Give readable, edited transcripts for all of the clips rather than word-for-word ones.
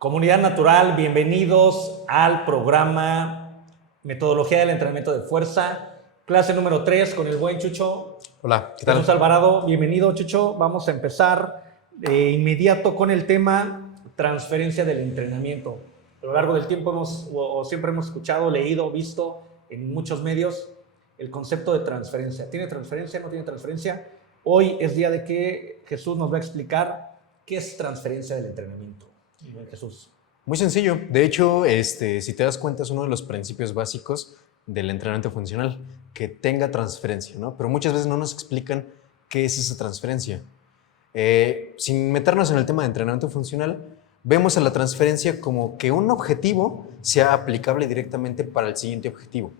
Comunidad Natural, bienvenidos al programa Metodología del Entrenamiento de Fuerza, clase número 3 con el buen Chucho. Hola, ¿qué tal? Jesús Alvarado, bienvenido Chucho. Vamos a empezar de inmediato con el tema transferencia del entrenamiento. A lo largo del tiempo siempre hemos escuchado, leído, visto en muchos medios el concepto de transferencia. ¿Tiene transferencia? ¿No tiene transferencia? Hoy es día de que Jesús nos va a explicar qué es transferencia del entrenamiento. Jesús. Muy sencillo. De hecho, si te das cuenta, es uno de los principios básicos del entrenamiento funcional, que tenga transferencia, ¿no? Pero muchas veces no nos explican qué es esa transferencia. Sin meternos en el tema de entrenamiento funcional, vemos a la transferencia como que un objetivo sea aplicable directamente para el siguiente objetivo.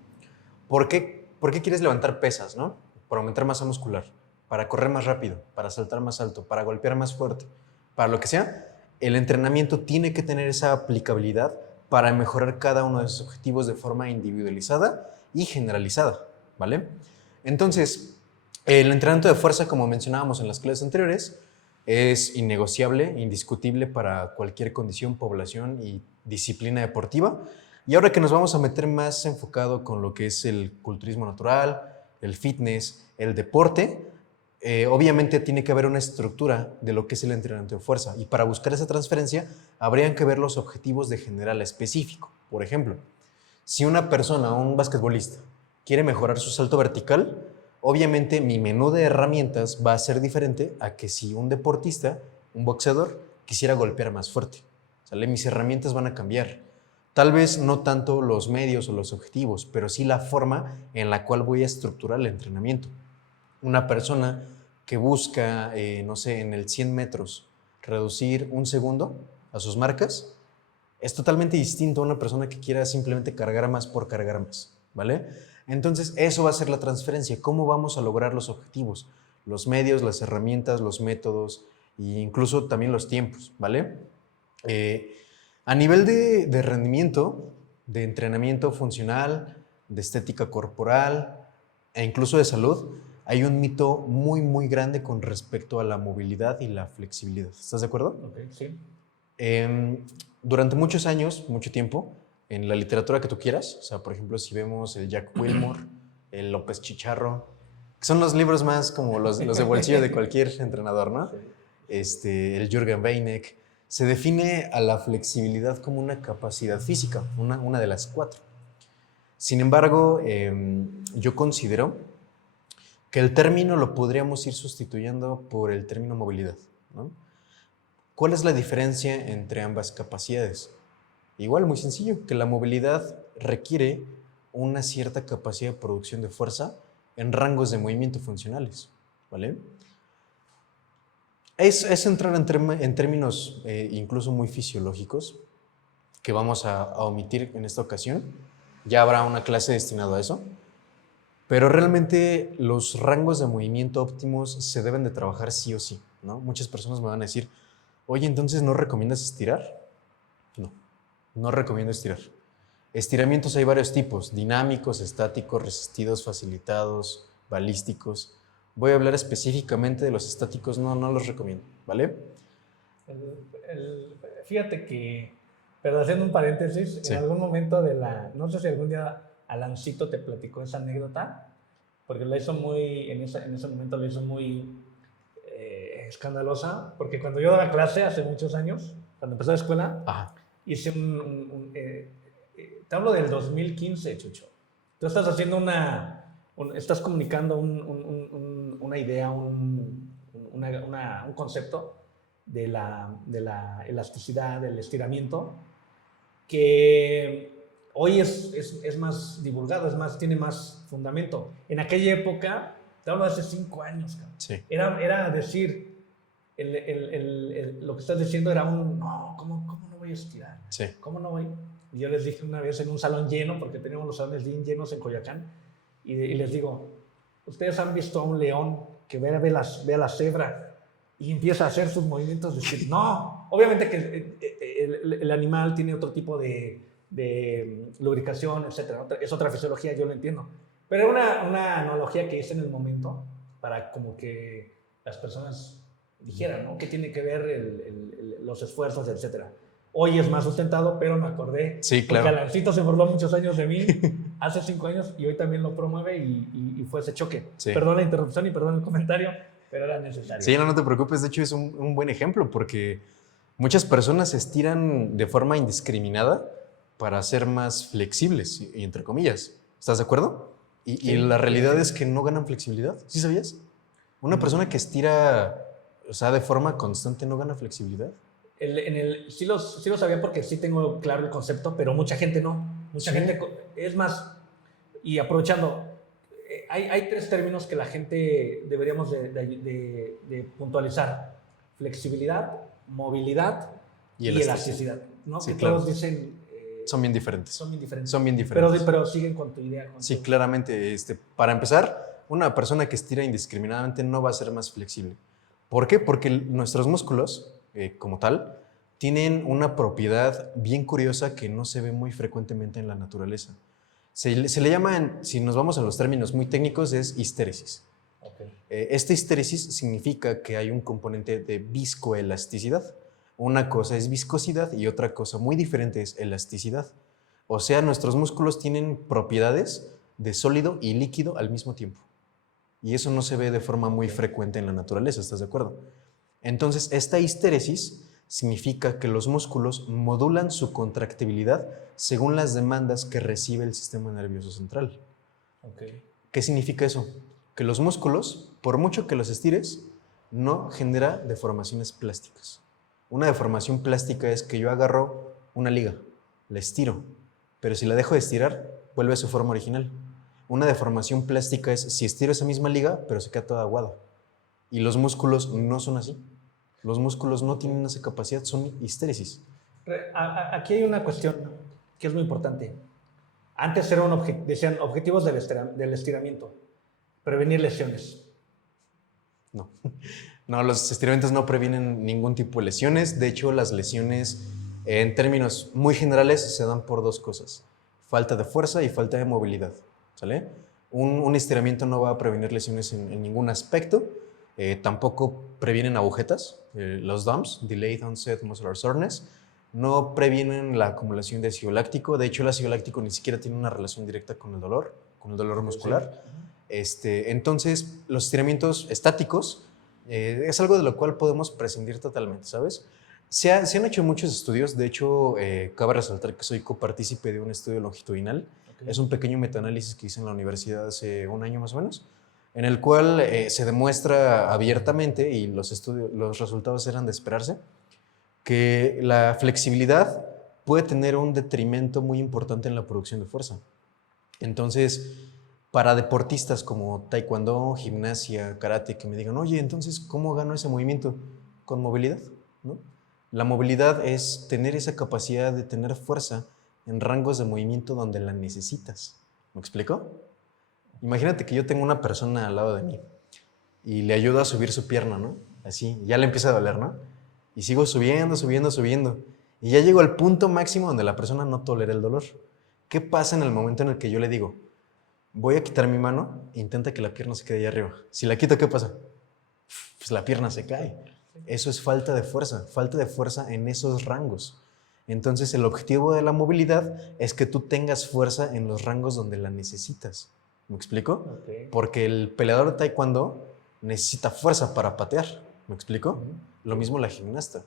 ¿Por qué quieres levantar pesas, no? Para aumentar masa muscular, para correr más rápido, para saltar más alto, para golpear más fuerte, para lo que sea. El entrenamiento tiene que tener esa aplicabilidad para mejorar cada uno de esos objetivos de forma individualizada y generalizada, ¿vale? Entonces, el entrenamiento de fuerza, como mencionábamos en las clases anteriores, es innegociable, indiscutible para cualquier condición, población y disciplina deportiva. Y ahora que nos vamos a meter más enfocado con lo que es el culturismo natural, el fitness, el deporte, obviamente tiene que haber una estructura de lo que es el entrenamiento de fuerza, y para buscar esa transferencia habrían que ver los objetivos de general a específico. Por ejemplo, si una persona, un basquetbolista, quiere mejorar su salto vertical, obviamente mi menú de herramientas va a ser diferente a que si un deportista, un boxeador, quisiera golpear más fuerte. ¿Sale? Mis herramientas van a cambiar. Tal vez no tanto los medios o los objetivos, pero sí la forma en la cual voy a estructurar el entrenamiento. Una persona que busca, no sé, en el 100 metros, reducir un segundo a sus marcas, es totalmente distinto a una persona que quiera simplemente cargar más por cargar más, ¿vale? Entonces, eso va a ser la transferencia. ¿Cómo vamos a lograr los objetivos? Los medios, las herramientas, los métodos e incluso también los tiempos, ¿vale? A nivel de rendimiento, de entrenamiento funcional, de estética corporal e incluso de salud, hay un mito muy, muy grande con respecto a la movilidad y la flexibilidad. ¿Estás de acuerdo? Okay, sí. Durante muchos años, mucho tiempo, en la literatura que tú quieras, o sea, por ejemplo, si vemos el Jack Wilmore, el López Chicharro, que son los libros más como los de bolsillo de cualquier entrenador, ¿no? Sí. El Jürgen Weineck, se define a la flexibilidad como una capacidad física, una de las 4. Sin embargo, yo considero que el término lo podríamos ir sustituyendo por el término movilidad, ¿no? ¿Cuál es la diferencia entre ambas capacidades? Igual, muy sencillo, que la movilidad requiere una cierta capacidad de producción de fuerza en rangos de movimiento funcionales, ¿vale? Es entrar en términos incluso muy fisiológicos, que vamos a omitir en esta ocasión. Ya habrá una clase destinada a eso. Pero realmente los rangos de movimiento óptimos se deben de trabajar sí o sí, ¿no? Muchas personas me van a decir, oye, entonces ¿no recomiendas estirar? No, no recomiendo estirar. Estiramientos hay varios tipos: dinámicos, estáticos, resistidos, facilitados, balísticos. Voy a hablar específicamente de los estáticos, no los recomiendo, ¿vale? Fíjate que, pero haciendo un paréntesis, sí. En algún momento no sé si algún día Alancito te platicó esa anécdota, porque la hizo muy, en ese momento la hizo muy escandalosa, porque cuando yo daba clase hace muchos años, cuando empecé la escuela, ajá, hice te hablo del 2015, Chucho. Tú estás haciendo estás comunicando una idea, un concepto de la elasticidad, del estiramiento, que hoy es más divulgado, tiene más fundamento. En aquella época, te hablo de hace 5 años, sí. Era decir, lo que estás diciendo era no, ¿cómo no voy a estirar? Sí. ¿Cómo no voy? Y yo les dije una vez en un salón lleno, porque teníamos los salones bien llenos en Coyoacán, y les digo, ¿ustedes han visto a un león que ve a la cebra y empieza a hacer sus movimientos? Decir, no, obviamente que el animal tiene otro tipo de lubricación, etcétera. Es otra fisiología, yo lo entiendo. Pero era una analogía que hice en el momento para como que las personas dijeran, ¿no? ¿Qué tiene que ver los esfuerzos, etcétera? Hoy es más sustentado, pero me acordé. Sí, claro. Porque Alancito se burló muchos años de mí, hace 5 años, y hoy también lo promueve y fue ese choque. Sí. Perdón la interrupción y perdón el comentario, pero era necesario. Sí, no te preocupes. De hecho, es un buen ejemplo porque muchas personas se estiran de forma indiscriminada para ser más flexibles, y entre comillas. ¿Estás de acuerdo? Y la realidad es que no ganan flexibilidad. ¿Sí sabías? Una persona que estira, o sea, de forma constante no gana flexibilidad. Sí lo sabía porque sí tengo claro el concepto, pero mucha gente no. Mucha gente, es más, y aprovechando, hay 3 términos que la gente deberíamos de puntualizar: flexibilidad, movilidad y elasticidad, ¿no? Sí, que claro. todos dicen... son bien diferentes. Son bien diferentes. Son bien diferentes. Pero siguen con tu idea. Sí, claramente. Para empezar, una persona que estira indiscriminadamente no va a ser más flexible. ¿Por qué? Porque nuestros músculos, como tal, tienen una propiedad bien curiosa que no se ve muy frecuentemente en la naturaleza. Se le llama, si nos vamos a los términos muy técnicos, es histéresis. Okay. Esta histéresis significa que hay un componente de viscoelasticidad. Una cosa es viscosidad y otra cosa muy diferente es elasticidad. O sea, nuestros músculos tienen propiedades de sólido y líquido al mismo tiempo. Y eso no se ve de forma muy frecuente en la naturaleza, ¿estás de acuerdo? Entonces, esta histéresis significa que los músculos modulan su contractibilidad según las demandas que recibe el sistema nervioso central. Okay. ¿Qué significa eso? Que los músculos, por mucho que los estires, no genera deformaciones plásticas. Una deformación plástica es que yo agarro una liga, la estiro, pero si la dejo de estirar, vuelve a su forma original. Una deformación plástica es si estiro esa misma liga, pero se queda toda aguada. Y los músculos no son así. Los músculos no tienen esa capacidad, son histéresis. Aquí hay una cuestión que es muy importante. Antes decían objetivos del estiramiento, prevenir lesiones. No, los estiramientos no previenen ningún tipo de lesiones. De hecho, las lesiones, en términos muy generales, se dan por 2 cosas: falta de fuerza y falta de movilidad. ¿Sale? Un estiramiento no va a prevenir lesiones en ningún aspecto. Tampoco previenen agujetas. Los DOMS, Delayed Onset Muscular Soreness, no previenen la acumulación de ácido láctico. De hecho, el ácido láctico ni siquiera tiene una relación directa con el dolor muscular. Entonces, los estiramientos estáticos es algo de lo cual podemos prescindir totalmente, ¿sabes? Se han hecho muchos estudios. De hecho, cabe resaltar que soy copartícipe de un estudio longitudinal. Okay. Es un pequeño metaanálisis que hice en la universidad hace 1 año más o menos, en el cual se demuestra abiertamente, y los resultados eran de esperarse, que la flexibilidad puede tener un detrimento muy importante en la producción de fuerza. Entonces, para deportistas como taekwondo, gimnasia, karate, que me digan, oye, entonces, ¿cómo gano ese movimiento? Con movilidad, ¿no? La movilidad es tener esa capacidad de tener fuerza en rangos de movimiento donde la necesitas. ¿Me explico? Imagínate que yo tengo una persona al lado de mí y le ayudo a subir su pierna, ¿no? Así, ya le empieza a doler, ¿no? Y sigo subiendo. Y ya llego al punto máximo donde la persona no tolera el dolor. ¿Qué pasa en el momento en el que yo le digo, voy a quitar mi mano e intenta que la pierna se quede ahí arriba? Si la quito, ¿qué pasa? Pues la pierna se cae. Eso es falta de fuerza en esos rangos. Entonces, el objetivo de la movilidad es que tú tengas fuerza en los rangos donde la necesitas. ¿Me explico? Okay. Porque el peleador de taekwondo necesita fuerza para patear. ¿Me explico? Lo mismo la gimnasta.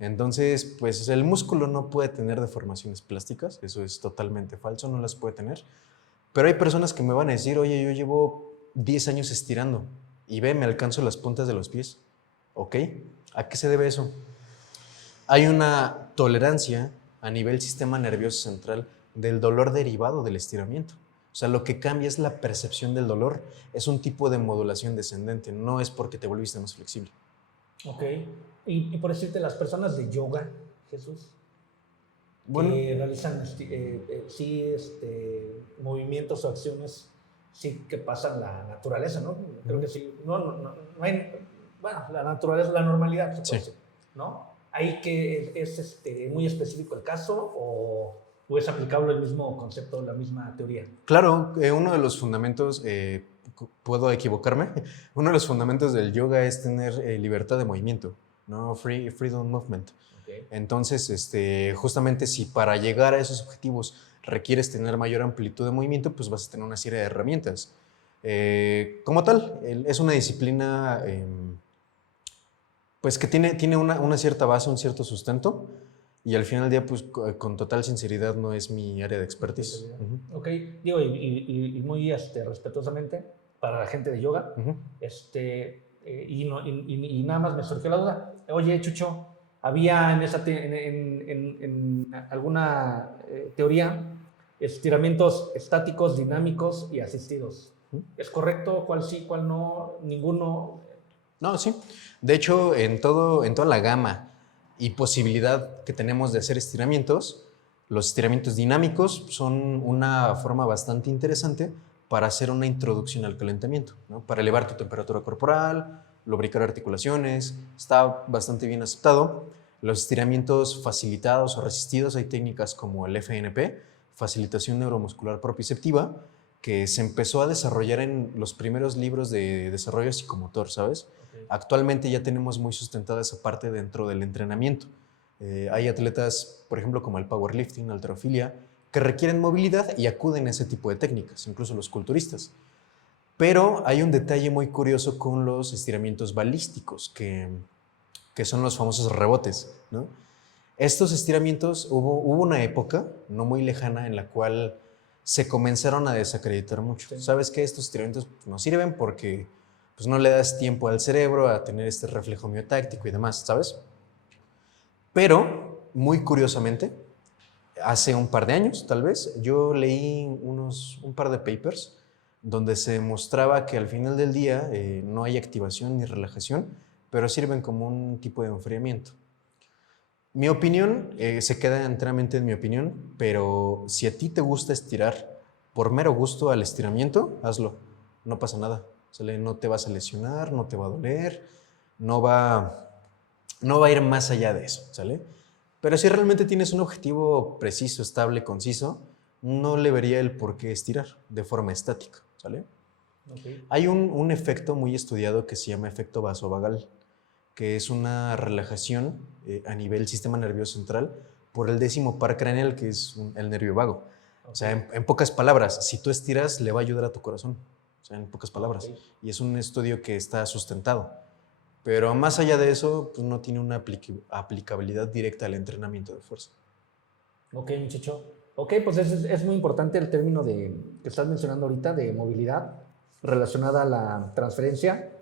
Entonces, pues el músculo no puede tener deformaciones plásticas. Eso es totalmente falso, no las puede tener. Pero hay personas que me van a decir, oye, yo llevo 10 años estirando y me alcanzo las puntas de los pies. ¿Ok? ¿A qué se debe eso? Hay una tolerancia a nivel sistema nervioso central del dolor derivado del estiramiento. O sea, lo que cambia es la percepción del dolor. Es un tipo de modulación descendente, no es porque te volviste más flexible. Ok. Y por decirte, las personas de yoga, Jesús, bueno, que realizan movimientos o acciones sí que pasan la naturaleza, ¿no? Creo que sí. No hay, bueno, la naturaleza, la normalidad, se puede decir, ¿no? ¿Ahí que es muy específico el caso o es aplicable el mismo concepto, la misma teoría? Claro, uno de los fundamentos, puedo equivocarme, uno de los fundamentos del yoga es tener libertad de movimiento, ¿no? Freedom movement. Entonces, justamente si para llegar a esos objetivos requieres tener mayor amplitud de movimiento, pues vas a tener una serie de herramientas. Como tal, es una disciplina pues que tiene una cierta base, un cierto sustento, y al final del día, pues con total sinceridad no es mi área de expertise. Ok, digo, y muy respetuosamente para la gente de yoga, y nada más me surgió la duda. Oye, Chucho, había en alguna teoría estiramientos estáticos, dinámicos y asistidos. ¿Es correcto? ¿Cuál sí, cuál no? ¿Ninguno? No, sí. De hecho, en toda la gama y posibilidad que tenemos de hacer estiramientos, los estiramientos dinámicos son una forma bastante interesante para hacer una introducción al calentamiento, ¿no? Para elevar tu temperatura corporal, lubricar articulaciones, está bastante bien aceptado. Los estiramientos facilitados o resistidos, hay técnicas como el FNP, facilitación neuromuscular proprioceptiva, que se empezó a desarrollar en los primeros libros de desarrollo psicomotor, ¿sabes? Actualmente ya tenemos muy sustentada esa parte dentro del entrenamiento. Hay atletas, por ejemplo, como el powerlifting, halterofilia, que requieren movilidad y acuden a ese tipo de técnicas, incluso los culturistas. Pero hay un detalle muy curioso con los estiramientos balísticos, que son los famosos rebotes, ¿no? Estos estiramientos, hubo una época no muy lejana en la cual se comenzaron a desacreditar mucho. Sí. ¿Sabes qué? Estos estiramientos no sirven porque pues, no le das tiempo al cerebro a tener este reflejo miotáctico y demás, ¿sabes? Pero, muy curiosamente, hace un par de años, tal vez, yo leí un par de papers donde se mostraba que al final del día no hay activación ni relajación, pero sirven como un tipo de enfriamiento. Mi opinión se queda enteramente en mi opinión, pero si a ti te gusta estirar por mero gusto al estiramiento, hazlo, no pasa nada, ¿sale? No te vas a lesionar, no te va a doler, no va a ir más allá de eso, ¿sale? Pero si realmente tienes un objetivo preciso, estable, conciso, no le vería el por qué estirar de forma estática, ¿sale? Okay. Hay un efecto muy estudiado que se llama efecto vasovagal, que es una relajación a nivel sistema nervioso central por el 10º par craneal, que es el nervio vago. Okay. O sea, en pocas palabras, si tú estiras, le va a ayudar a tu corazón. O sea, en pocas palabras. Okay. Y es un estudio que está sustentado. Pero más allá de eso, pues no tiene una aplicabilidad directa al entrenamiento de fuerza. Ok, muchacho. Ok, pues es muy importante el término que estás mencionando ahorita de movilidad relacionada a la transferencia.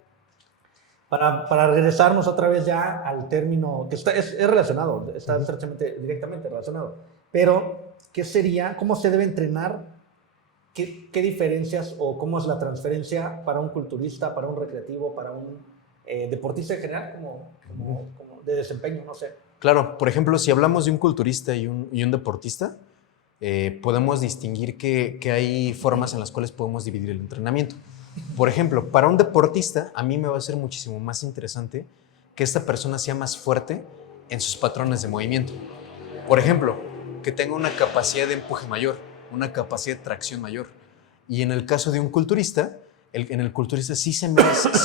Para regresarnos otra vez ya al término, que es relacionado, está directamente relacionado, pero ¿qué sería, cómo se debe entrenar? ¿Qué diferencias o cómo es la transferencia para un culturista, para un recreativo, para un deportista en general, como de desempeño, no sé? Claro, por ejemplo, si hablamos de un culturista y un deportista, podemos distinguir que hay formas en las cuales podemos dividir el entrenamiento. Por ejemplo, para un deportista, a mí me va a ser muchísimo más interesante que esta persona sea más fuerte en sus patrones de movimiento. Por ejemplo, que tenga una capacidad de empuje mayor, una capacidad de tracción mayor. Y en el caso de un culturista, en el culturista sí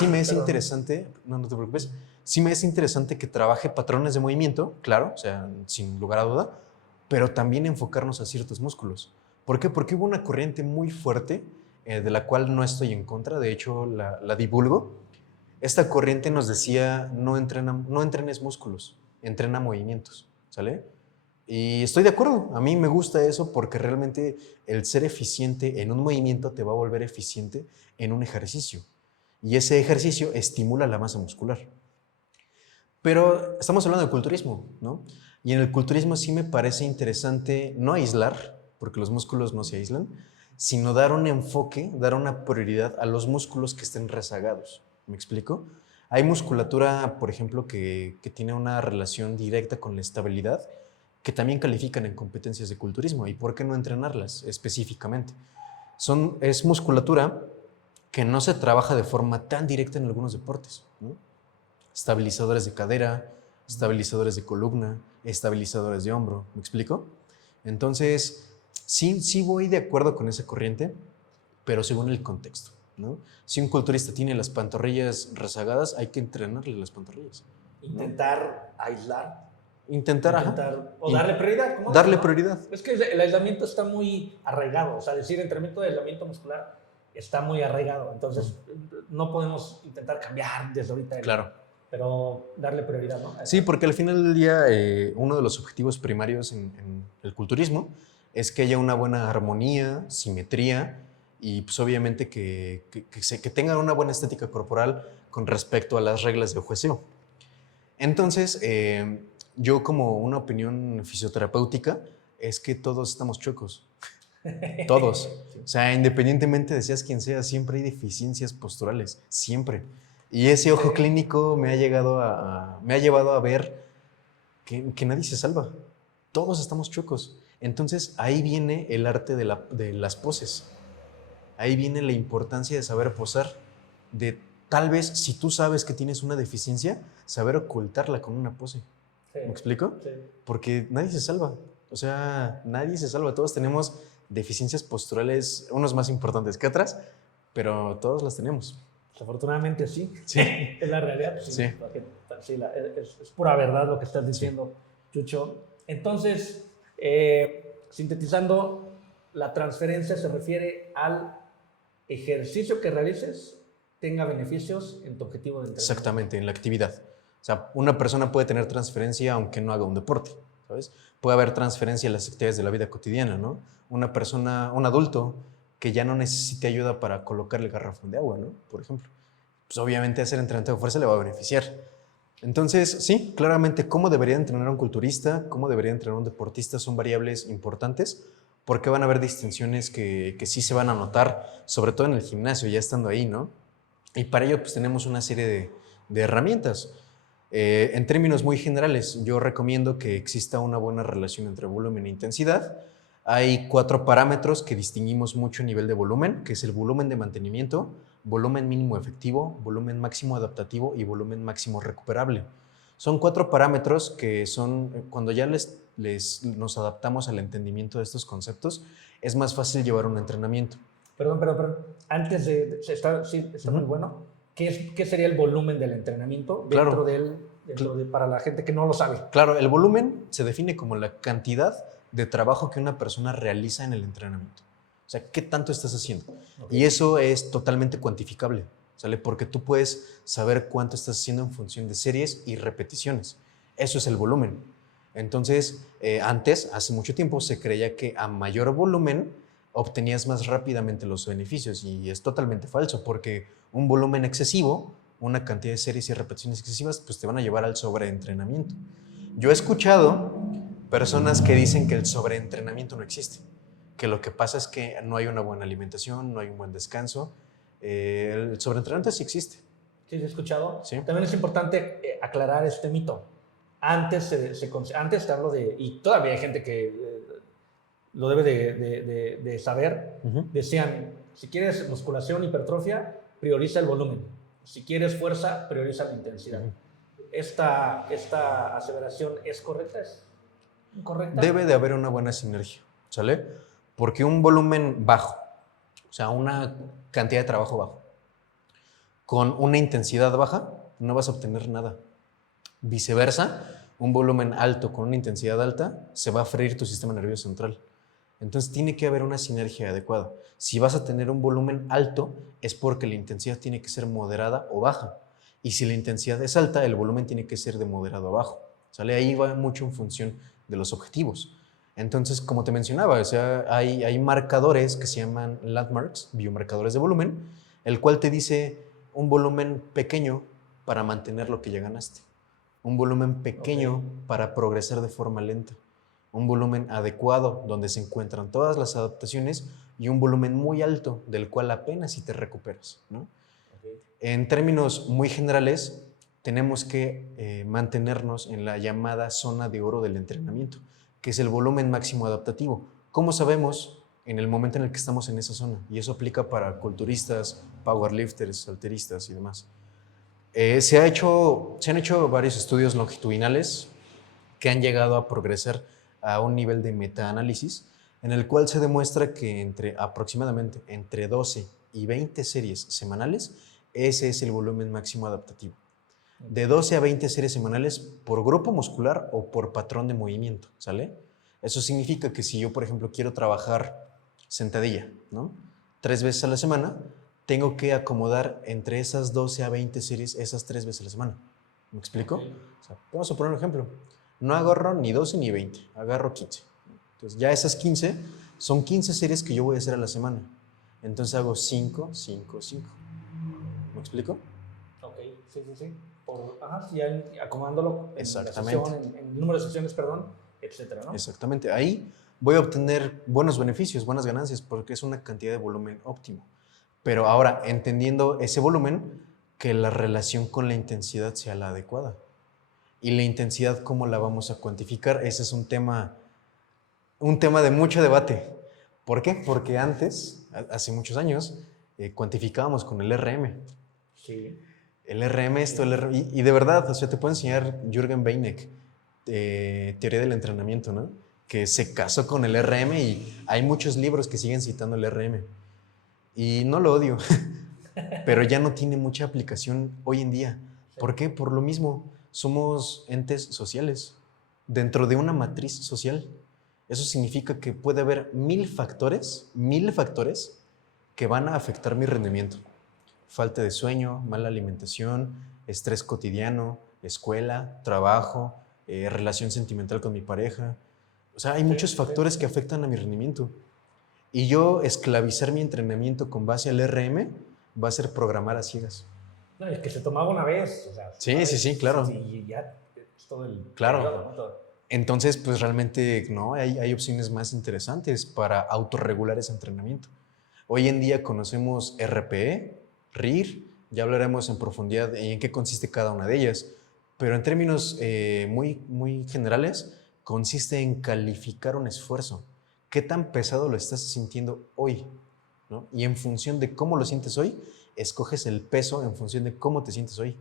me es interesante, no te preocupes, sí me es interesante que trabaje patrones de movimiento, claro, o sea, sin lugar a duda, pero también enfocarnos a ciertos músculos. ¿Por qué? Porque hubo una corriente muy fuerte de la cual no estoy en contra, de hecho la divulgo. Esta corriente nos decía, no entrenes músculos, entrena movimientos, ¿sale? Y estoy de acuerdo, a mí me gusta eso porque realmente el ser eficiente en un movimiento te va a volver eficiente en un ejercicio. Y ese ejercicio estimula la masa muscular. Pero estamos hablando de culturismo, ¿no? Y en el culturismo sí me parece interesante no aislar, porque los músculos no se aíslan, sino dar un enfoque, dar una prioridad a los músculos que estén rezagados. ¿Me explico? Hay musculatura, por ejemplo, que tiene una relación directa con la estabilidad, que también califican en competencias de culturismo. ¿Y por qué no entrenarlas específicamente? Es musculatura que no se trabaja de forma tan directa en algunos deportes, ¿no? Estabilizadores de cadera, estabilizadores de columna, estabilizadores de hombro. ¿Me explico? Entonces, sí voy de acuerdo con esa corriente, pero según el contexto, ¿no? Si un culturista tiene las pantorrillas rezagadas, hay que entrenarle las pantorrillas, ¿no? Intentar aislar Intentar, o darle prioridad. ¿Cómo darle ¿no? prioridad. Es que el aislamiento está muy arraigado, o sea, decir entrenamiento de aislamiento muscular está muy arraigado, entonces no podemos intentar cambiar desde ahorita. Claro. Pero darle prioridad, ¿no? Sí, porque al final del día uno de los objetivos primarios en el culturismo es que haya una buena armonía, simetría y pues obviamente que tenga una buena estética corporal con respecto a las reglas de jueceo. Entonces, yo como una opinión fisioterapéutica es que todos estamos chuecos. Todos. O sea, independientemente de seas quien sea, siempre hay deficiencias posturales. Siempre. Y ese ojo clínico me ha llevado a ver que nadie se salva. Todos estamos chuecos. Entonces, ahí viene el arte de las poses. Ahí viene la importancia de saber posar. De tal vez, si tú sabes que tienes una deficiencia, saber ocultarla con una pose. Sí. ¿Me explico? Sí. Porque nadie se salva. O sea, nadie se salva. Todos tenemos deficiencias posturales, unos más importantes que otras, pero todos las tenemos. Afortunadamente sí. Sí. Es la realidad. Sí. Sí. Sí, es pura verdad lo que estás diciendo, sí. Chucho. Entonces, sintetizando, la transferencia se refiere al ejercicio que realices tenga beneficios en tu objetivo de entrenamiento. Exactamente, en la actividad. O sea, una persona puede tener transferencia aunque no haga un deporte, ¿sabes? Puede haber transferencia en las actividades de la vida cotidiana, ¿no? Una persona, un adulto que ya no necesite ayuda para colocarle el garrafón de agua, ¿no? Por ejemplo. Pues obviamente hacer entrenamiento de fuerza le va a beneficiar. Entonces, sí, claramente cómo debería entrenar un culturista, cómo debería entrenar un deportista son variables importantes porque van a haber distinciones que sí se van a notar, sobre todo en el gimnasio, ya estando ahí, ¿no? Y para ello pues tenemos una serie de herramientas. En términos muy generales, yo recomiendo que exista una buena relación entre volumen e intensidad. Hay 4 parámetros que distinguimos mucho a nivel de volumen, que es el volumen de mantenimiento, volumen mínimo efectivo, volumen máximo adaptativo y volumen máximo recuperable. Son 4 parámetros que son, cuando ya nos adaptamos al entendimiento de estos conceptos, es más fácil llevar un entrenamiento. Perdón. Antes está muy bueno. ¿Qué sería el volumen del entrenamiento dentro para la gente que no lo sabe? Claro, el volumen se define como la cantidad de trabajo que una persona realiza en el entrenamiento. O sea, ¿qué tanto estás haciendo? Okay. Y eso es totalmente cuantificable, ¿sale? Porque tú puedes saber cuánto estás haciendo en función de series y repeticiones. Eso es el volumen. Entonces, hace mucho tiempo, se creía que a mayor volumen obtenías más rápidamente los beneficios y es totalmente falso porque un volumen excesivo, una cantidad de series y repeticiones excesivas, pues te van a llevar al sobreentrenamiento. Yo he escuchado personas que dicen que el sobreentrenamiento no existe, que lo que pasa es que no hay una buena alimentación, no hay un buen descanso. El sobreentrenamiento sí existe. Sí, he escuchado. ¿Sí? También es importante aclarar este mito. Antes te hablo de, y todavía hay gente que lo debe de saber, decían, si quieres musculación, hipertrofia, prioriza el volumen. Si quieres fuerza, prioriza la intensidad. ¿Esta aseveración es correcta? ¿Es incorrecta? Debe de haber una buena sinergia, ¿sale? Porque un volumen bajo, o sea, una cantidad de trabajo bajo, con una intensidad baja, no vas a obtener nada. Viceversa, un volumen alto con una intensidad alta, se va a freír tu sistema nervioso central. Entonces tiene que haber una sinergia adecuada. Si vas a tener un volumen alto, es porque la intensidad tiene que ser moderada o baja. Y si la intensidad es alta, el volumen tiene que ser de moderado a bajo. ¿Sale? Ahí va mucho en función de los objetivos. Entonces, como te mencionaba, o sea, hay marcadores que se llaman landmarks, biomarcadores de volumen, el cual te dice un volumen pequeño para mantener lo que ya ganaste. Un volumen pequeño para progresar de forma lenta. Un volumen adecuado donde se encuentran todas las adaptaciones y un volumen muy alto del cual apenas si te recuperas, ¿no? En términos muy generales, tenemos que mantenernos en la llamada zona de oro del entrenamiento, que es el volumen máximo adaptativo. ¿Cómo sabemos? En el momento en el que estamos en esa zona, y eso aplica para culturistas, powerlifters, halteristas y demás. Se han hecho varios estudios longitudinales que han llegado a progresar a un nivel de metaanálisis en el cual se demuestra que aproximadamente entre 12 y 20 series semanales, ese es el volumen máximo adaptativo. de 12 a 20 series semanales por grupo muscular o por patrón de movimiento, ¿sale? Eso significa que si yo, por ejemplo, quiero trabajar sentadilla, ¿no? 3 veces a la semana, tengo que acomodar entre esas 12 a 20 series esas 3 veces a la semana. ¿Me explico? O sea, vamos a poner un ejemplo. No agarro ni 12 ni 20, agarro 15. Entonces ya esas 15 son 15 series que yo voy a hacer a la semana. Entonces hago 5, 5, 5. ¿Me explico? Ok, sí. Sí, ya acomodándolo en la Exactamente. sesión, en el número de sesiones, perdón, etcétera, ¿no? Exactamente. Ahí voy a obtener buenos beneficios, buenas ganancias, porque es una cantidad de volumen óptimo. Pero ahora, entendiendo ese volumen, que la relación con la intensidad sea la adecuada. Y la intensidad, ¿cómo la vamos a cuantificar? Ese es un tema de mucho debate. ¿Por qué? Porque antes, hace muchos años, cuantificábamos con el RM. Sí. El RM esto, el RM, y de verdad, o sea, te puedo enseñar Jürgen Beinek, teoría del entrenamiento, ¿no? Que se casó con el RM y hay muchos libros que siguen citando el RM. Y no lo odio, pero ya no tiene mucha aplicación hoy en día. ¿Por qué? Por lo mismo, somos entes sociales dentro de una matriz social. Eso significa que puede haber 1000 factores que van a afectar mi rendimiento. Falta de sueño, mala alimentación, estrés cotidiano, escuela, trabajo, relación sentimental con mi pareja. O sea, hay muchos factores que afectan a mi rendimiento. Y yo esclavizar mi entrenamiento con base al RM va a ser programar a ciegas. No, es que se tomaba una vez, o sea, Sí, claro. Y ya es todo el Claro. periodo, ¿no? Todo. Entonces, pues realmente no, hay opciones más interesantes para autorregular ese entrenamiento. Hoy en día conocemos RPE, RIR, ya hablaremos en profundidad en qué consiste cada una de ellas, pero en términos muy generales, consiste en calificar un esfuerzo. ¿Qué tan pesado lo estás sintiendo hoy? ¿No? Y en función de cómo lo sientes hoy, escoges el peso en función de cómo te sientes hoy,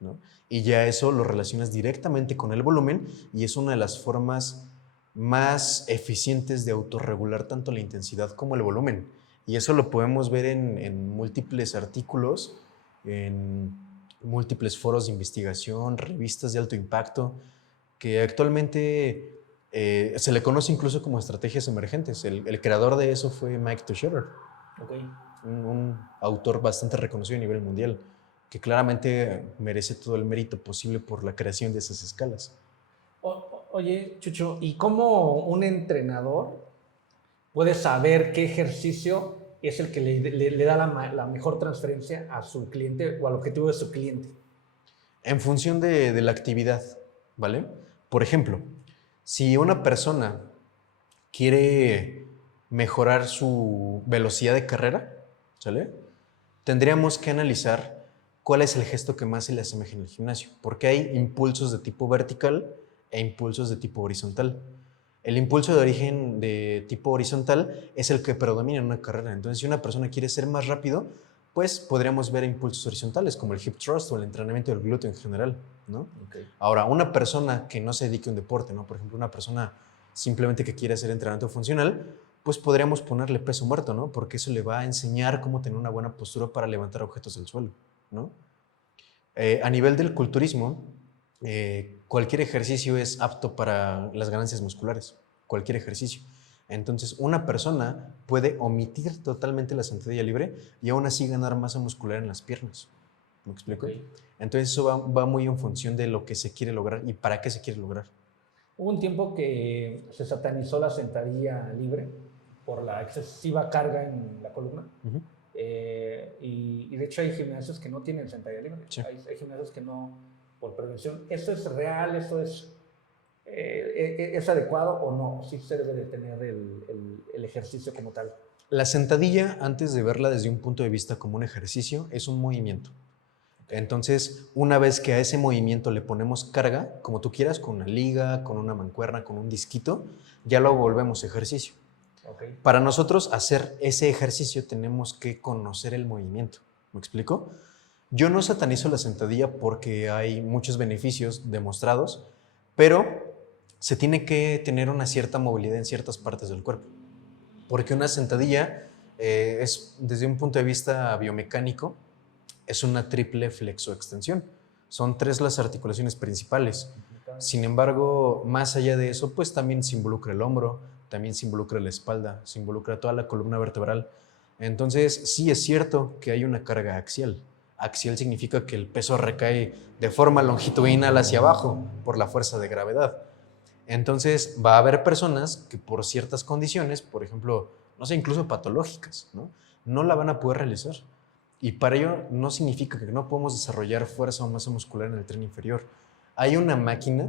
¿no? Y ya eso lo relacionas directamente con el volumen y es una de las formas más eficientes de autorregular tanto la intensidad como el volumen. Y eso lo podemos ver en múltiples artículos, en múltiples foros de investigación, revistas de alto impacto, que actualmente se le conoce incluso como estrategias emergentes. El creador de eso fue Mike Tuchscherer, Okay. un autor bastante reconocido a nivel mundial, que claramente merece todo el mérito posible por la creación de esas escalas. Oye, Chucho, ¿y cómo un entrenador puede saber qué ejercicio es el que le da la mejor transferencia a su cliente o al objetivo de su cliente? En función de la actividad, ¿vale? Por ejemplo, si una persona quiere mejorar su velocidad de carrera, ¿sale? Tendríamos que analizar cuál es el gesto que más se le asemeja en el gimnasio, porque hay impulsos de tipo vertical e impulsos de tipo horizontal. El impulso de origen de tipo horizontal es el que predomina en una carrera. Entonces, si una persona quiere ser más rápido, pues podríamos ver impulsos horizontales como el hip thrust o el entrenamiento del glúteo en general, ¿no? Okay. Ahora, una persona que no se dedique a un deporte, ¿no? Por ejemplo, una persona simplemente que quiere hacer entrenamiento funcional, pues podríamos ponerle peso muerto, ¿no? Porque eso le va a enseñar cómo tener una buena postura para levantar objetos del suelo, ¿no? A nivel del culturismo, cualquier ejercicio es apto para las ganancias musculares, cualquier ejercicio. Entonces, una persona puede omitir totalmente la sentadilla libre y aún así ganar masa muscular en las piernas. ¿Me explico? Okay. Entonces, eso va muy en función de lo que se quiere lograr y para qué se quiere lograr. Hubo un tiempo que se satanizó la sentadilla libre por la excesiva carga en la columna. Uh-huh. Y de hecho hay gimnasios que no tienen sentadilla libre. Sí. Hay gimnasios que no, por prevención. ¿Eso es real? ¿Eso es adecuado o no? Sí se debe de tener el ejercicio como tal. La sentadilla, antes de verla desde un punto de vista como un ejercicio, es un movimiento. Entonces, una vez que a ese movimiento le ponemos carga, como tú quieras, con una liga, con una mancuerna, con un disquito, ya lo volvemos ejercicio. Okay. Para nosotros hacer ese ejercicio tenemos que conocer el movimiento. ¿Me explico? Yo no satanizo la sentadilla porque hay muchos beneficios demostrados, pero se tiene que tener una cierta movilidad en ciertas partes del cuerpo. Porque una sentadilla es, desde un punto de vista biomecánico, es una triple flexoextensión. Son 3 las articulaciones principales. Sin embargo, más allá de eso, pues también se involucra el hombro, también se involucra la espalda, se involucra toda la columna vertebral. Entonces, sí es cierto que hay una carga axial. Axial significa que el peso recae de forma longitudinal hacia abajo por la fuerza de gravedad. Entonces, va a haber personas que por ciertas condiciones, por ejemplo, no sé, incluso patológicas, no la van a poder realizar. Y para ello no significa que no podemos desarrollar fuerza o masa muscular en el tren inferior. Hay una máquina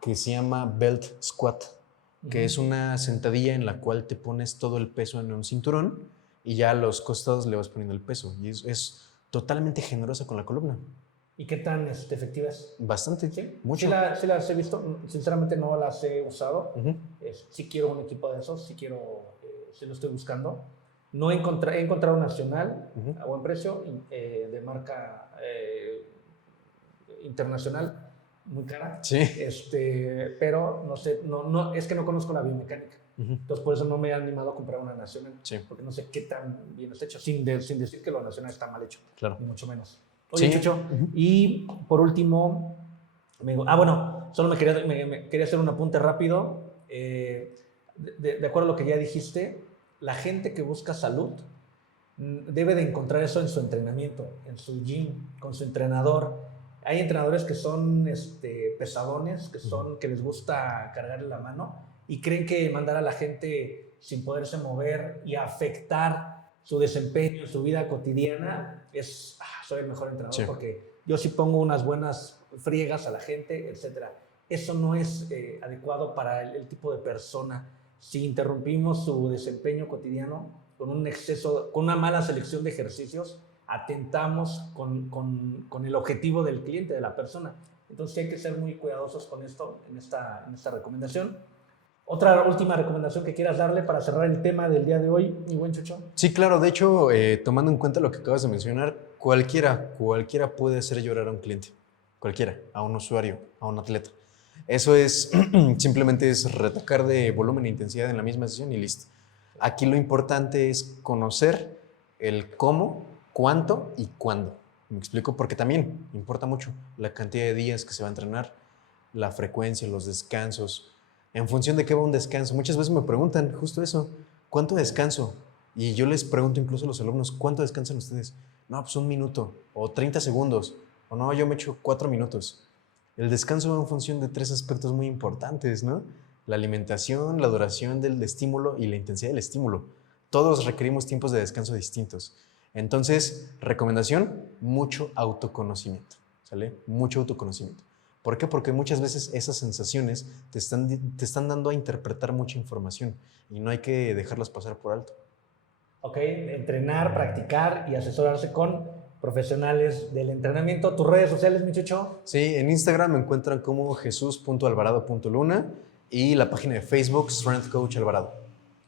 que se llama belt squat, que es una sentadilla en la cual te pones todo el peso en un cinturón y ya a los costados le vas poniendo el peso. Y es totalmente generosa con la columna. ¿Y qué tan efectiva es? Bastante, ¿Sí? mucho. Sí las he visto, sinceramente no las he usado. Sí quiero un equipo de esos, sí lo estoy buscando. No he encontrado nacional a buen precio, de marca internacional, muy cara. Sí. Pero no sé, es que no conozco la biomecánica. Entonces por eso no me he animado a comprar una nacional. Sí. Porque no sé qué tan bien está hecho, sin decir que lo nacional está mal hecho. Claro. Ni mucho menos. Oye, sí. Chucho, y por último, bueno, solo me quería hacer un apunte rápido. De acuerdo a lo que ya dijiste, la gente que busca salud debe de encontrar eso en su entrenamiento, en su gym, con su entrenador. Hay entrenadores que son pesadones, que les gusta cargarle la mano y creen que mandar a la gente sin poderse mover y afectar su desempeño, su vida cotidiana, soy el mejor entrenador, sí, porque yo sí pongo unas buenas friegas a la gente, etc. Eso no es adecuado para el tipo de persona. Si interrumpimos su desempeño cotidiano con un exceso, con una mala selección de ejercicios, atentamos con el objetivo del cliente, de la persona. Entonces hay que ser muy cuidadosos con esto, en esta recomendación. ¿Otra última recomendación que quieras darle para cerrar el tema del día de hoy, mi buen Chucho? Sí, claro. De hecho, tomando en cuenta lo que acabas de mencionar, cualquiera puede hacer llorar a un cliente. Cualquiera, a un usuario, a un atleta. Eso es, simplemente es retocar de volumen e intensidad en la misma sesión y listo. Aquí lo importante es conocer el cómo, cuánto y cuándo. ¿Me explico? Porque también importa mucho la cantidad de días que se va a entrenar, la frecuencia, los descansos. En función de qué va un descanso. Muchas veces me preguntan justo eso, ¿cuánto descanso? Y yo les pregunto incluso a los alumnos, ¿cuánto descansan ustedes? No, pues 1 minuto, o 30 segundos, o no, yo me echo 4 minutos. El descanso va en función de 3 aspectos muy importantes, ¿no? La alimentación, la duración del estímulo y la intensidad del estímulo. Todos requerimos tiempos de descanso distintos. Entonces, recomendación, mucho autoconocimiento, ¿sale? Mucho autoconocimiento. ¿Por qué? Porque muchas veces esas sensaciones te están dando a interpretar mucha información y no hay que dejarlas pasar por alto. Ok, entrenar, practicar y asesorarse con profesionales del entrenamiento. ¿Tus redes sociales, mi Chucho? Sí, en Instagram me encuentran como jesus.alvarado.luna y la página de Facebook Strength Coach Alvarado.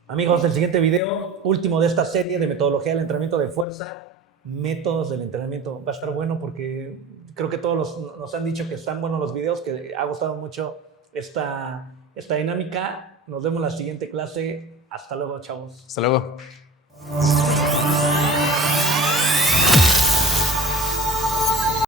Amigos, el siguiente video, último de esta serie de metodología del entrenamiento de fuerza, métodos del entrenamiento. Va a estar bueno porque creo que todos nos han dicho que están buenos los videos, que ha gustado mucho esta dinámica. Nos vemos en la siguiente clase. Hasta luego, chavos. Hasta luego.